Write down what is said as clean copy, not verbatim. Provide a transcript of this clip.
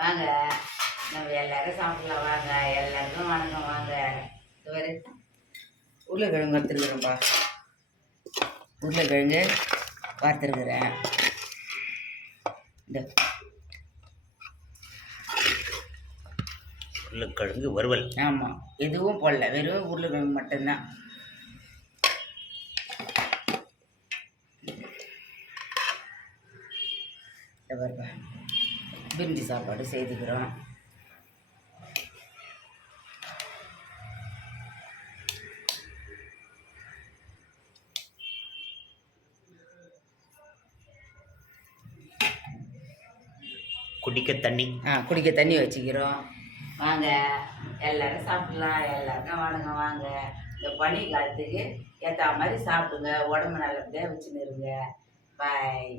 வாங்க, நம்ம எல்லாரும் சாப்பிடலாம். வாங்க, எல்லாருக்கும் வணக்கம். வாங்க, இது வரை உருளைக்கிழங்கு வறுத்துருக்குறேன்ப்பா. உருளைக்கிழங்கு வறுத்துருக்குறேன். இந்த உருளைக்கிழங்கு வறுவல். ஆமாம், எதுவும் போடல, வெறும் உருளைக்கிழங்கு மட்டும்தான். பிரிஞ்சி சாப்பாடு செய்துக்கிறோம். குடிக்க தண்ணி குடிக்க தண்ணி வச்சுக்கிறோம். வாங்க, எல்லாரும் சாப்பிடலாம். எல்லாருக்கும் வணக்கம். வாங்க, இந்த பனி காலத்துக்கு ஏற்ற மாதிரி சாப்பிடுங்க. உடம்பு நல்லபடியாக வச்சுன்னு இருங்க. பாய்.